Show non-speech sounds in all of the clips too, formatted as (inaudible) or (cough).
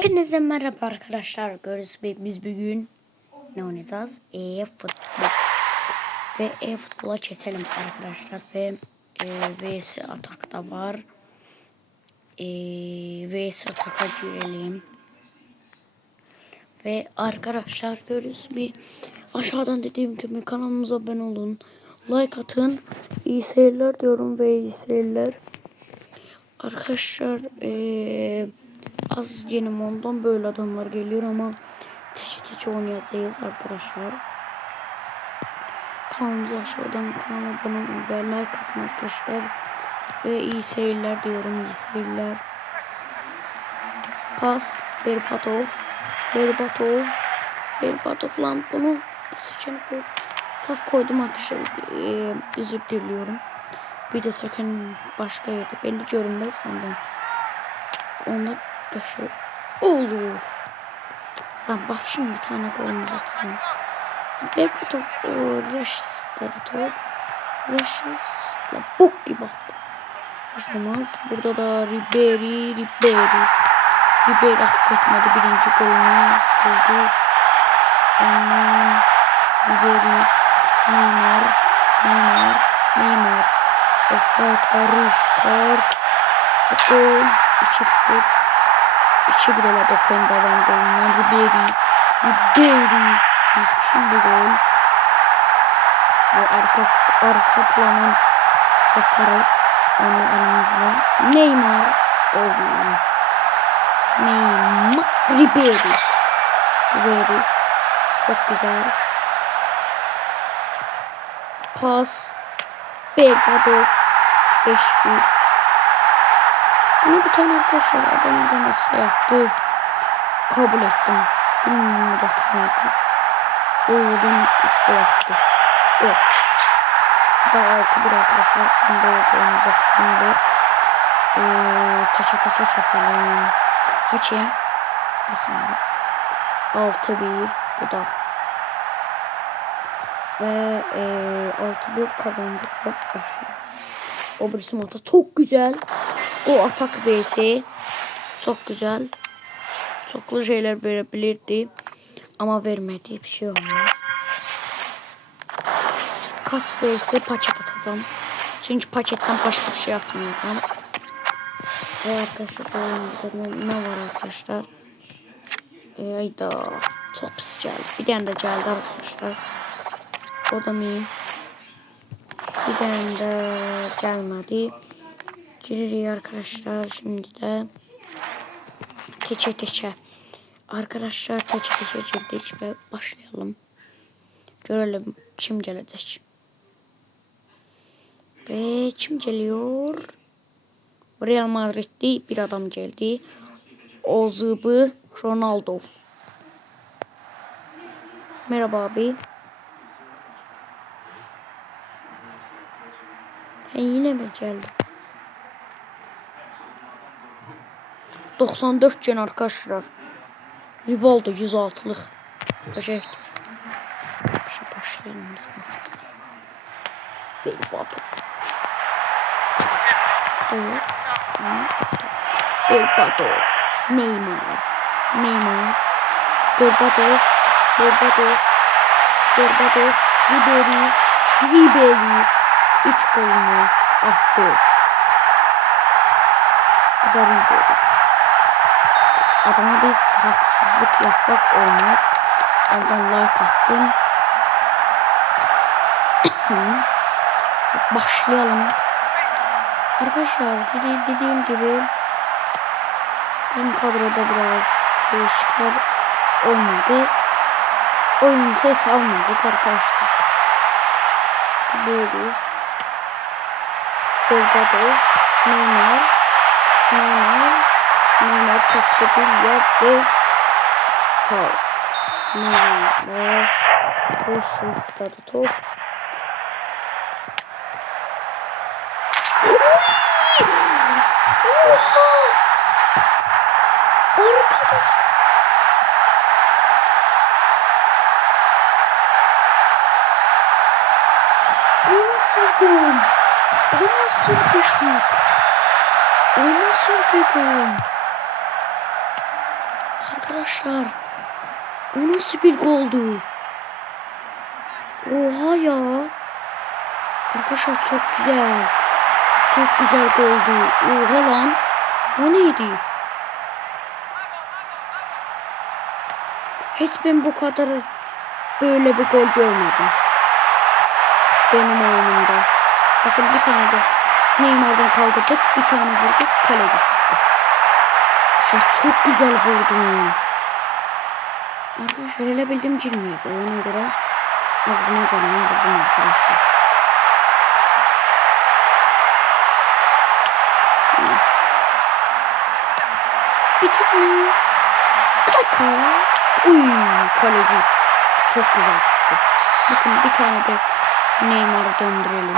Hepinize merhaba arkadaşlar. Görüyoruz biz bugün ne oynayacağız? E-futbol. Ve e-futbola geçelim arkadaşlar. Ve e, VS atak var. E, VS ataka girelim. Ve arkadaşlar görüyoruz bir aşağıdan dediğim gibi kanalımıza abone olun. Like atın. İyi seyirler diyorum ve iyi seyirler. Arkadaşlar eee az yeni ondan böyle adamlar geliyor ama teşe teşe oynayacağız arkadaşlar. Kanalımıza aşağıdan kanala abone olun ve like arkadaşlar. Ve iyi seyirler diyorum iyi seyirler. Pas Berbatov. Berbatov. Berbatov lan bunu seçenek koy. Saf koydum arkadaşlar. Ee, özür diliyorum. Bir de sakın başka yerde. Beni görünmez ondan. Onda kaşı olur. Lan bak şimdi bir tane golümüz atalım. Berbatov Reş dedi top. Reş la bok gibi attı. Hoşlamaz. Burada da Ribery, Ribery. Ribery affetmedi birinci golünü buldu. Ondan Ribery, Neymar, Neymar, Neymar. Offside'da restart. Gol. 2-0. 2 bir ola dokuyunda ben golünden. Ribery. Ribery. Şimdi gol. Ve arka, arka planın yaparız. Onu elimizle. Neymar. Oldu. Neymar. Ribery. Ribery. Çok güzel. Pas. Berbatov. 5-1. Bunu bir tane arkadaşlar adamdan nasıl yaptı. Kabul ettim. Bilmiyorum da kimdi. O yüzden işte yaptı. O. Daha altı bir arkadaşlar. Şimdi oyunumuzu atalım ve ee, taça taça çatalım. Haçim. Geçmez. 6-1. Bu da. Ve ee, 6-1 kazandık ve başlıyor. O birisi mata çok güzel. O atak vs. Çok güzel. Çoklu şeyler verebilirdi. Ama vermedi. Bir şey olmaz. Kas vs paçet atacağım. Çünkü paçetten başka bir şey atmayacağım. Ve arkadaşlar oyunda ne var arkadaşlar? E, ayda çok pis geldi. Bir tane de geldi arkadaşlar. O da miyim? Bir tane de gelmedi. Giriyor arkadaşlar şimdi de teçe teçe. Arkadaşlar teçe teçe girdik ve başlayalım. Görelim kim gelecek. Ve kim geliyor? Real Madrid'li bir adam geldi. Ozıbı Ronaldo. Merhaba abi. He yine mi geldi? 94 gen arkadaşlar. Rivaldo 106'lık. Teşekkür. Şu başlayalım biz. Rivaldo. Berbatov. Neymar. Neymar. Berbatov. Berbatov. Berbatov. Ribery. Ribery. Üç golünü attı. Bu da Ribery. Adama biz haksızlık yapmak olmaz. Ondan like attım. (coughs) Başlayalım. Arkadaşlar dedi- dediğim gibi bizim kadroda biraz değişiklikler olmadı. Oyun ses almadık arkadaşlar. Böyle. Belgadov, Neymar, Neymar, Neymar yer ve faul. Neymar, Reşistadı top. Arkadaş. O nasıl gol? O nasıl şut? O nasıl bir gol? Arkadaşlar. O nasıl bir goldu? Oha ya. Arkadaşlar çok güzel. Çok güzel goldu. Oha lan. O neydi? Hiç ben bu kadar böyle bir gol görmedim. Benim oyunumda. Bakın bir tane de Neymar'dan kaldırdık. Bir tane vurduk. Kaleci Şu çok güzel vurdum. Arkadaşlar hele bildim girmeyiz. Ona göre ağzıma geleni vurdum arkadaşlar. Bir tane kaka. Uy kaleci. Çok güzel tuttu. Bakın bir tane de Neymar'ı döndürelim.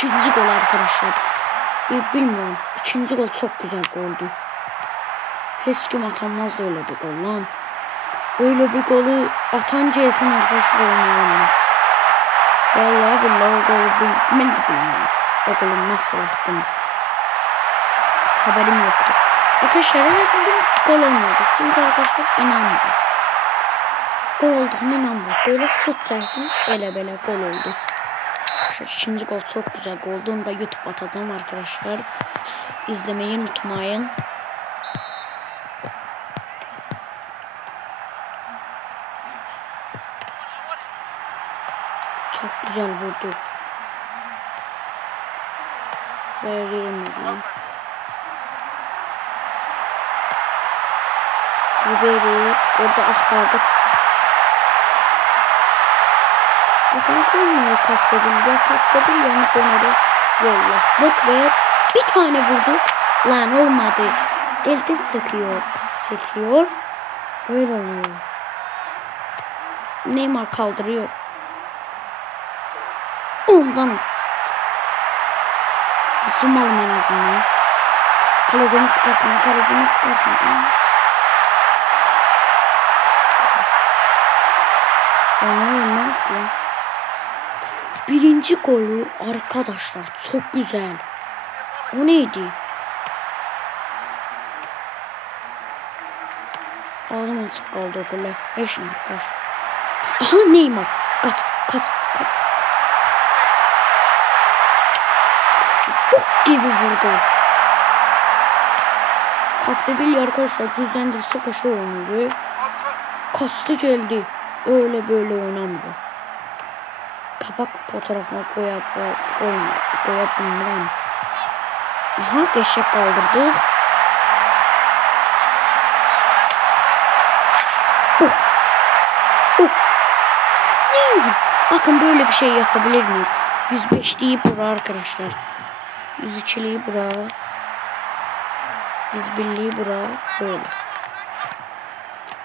İkinci gol arkadaşlar. Bi- Bilmiyorum. İkinci gol çok güzel goldü. Hiç kim atamazdı öyle bir gol lan. Öyle bir golü atan C'sin arkadaşlar oynayamaz. Vallahi billahi o golü ben de bilmiyorum. O golü nasıl attım. Haberim yoktu. Arkadaşlar öyle bildim gol olmayacak. Çünkü arkadaşlar inanmıyorum. Gol olduğunu inanmıyorum. Böyle şut çarptım. Ele bele gol oldu. Şu ikinci gol çok güzel. Onu da YouTube atacağım arkadaşlar. İzlemeyi unutmayın. Çok güzel vurdu. Zerreyemedi. Ribery orada aktardık. Bakın koymuyor kaptırdım. Ya kaptırdım ya döneri yolladık ve bir tane vurduk. Lan olmadı. Elden söküyor. Söküyor. Böyle oluyor. Neymar kaldırıyor. Ondan. Zoom alın en azından. Kalecini çıkartma. Kalecini çıkartma. Onu ne yaptı? Birinci golü arkadaşlar çok güzel. O neydi? Ağzım açık kaldı o golle. Ne yapar? Aha Neymar. Kaç kaç kaç. Ok gibi vurdu. Kaptabiliyor arkadaşlar. Cüzdendir sıkışı oynuyor. Kaçtı geldi. Öyle böyle oynamıyor kapak fotoğrafına koyatsa koymayatsa koyabilirim. Aha geçecek kaldırdık. Oh. Oh. Ne? Bakın böyle bir şey yapabilir miyiz? 105'liği bura arkadaşlar. 102'liği bura. 101'liği bura. Böyle.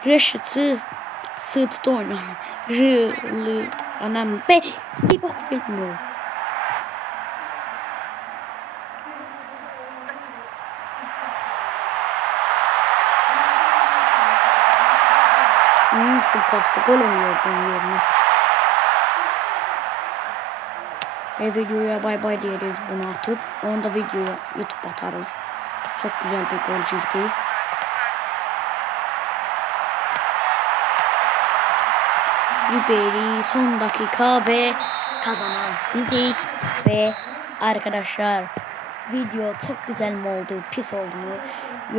Reşit'i sığıtıda oyna. Rılı. Anam be bir bok bilmiyorum. Nasıl pasta gol oluyor bunun yerine. Ve videoya bay bay diyeriz bunu atıp. Onu da videoya YouTube atarız. Çok güzel bir gol çizgi. Ribery son dakika ve kazanmaz bizi. Ve arkadaşlar video çok güzel mi oldu pis oldu mu?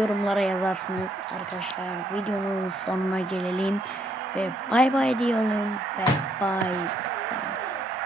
Yorumlara yazarsınız. Arkadaşlar videonun sonuna gelelim. Ve bay bay diyorum ve bay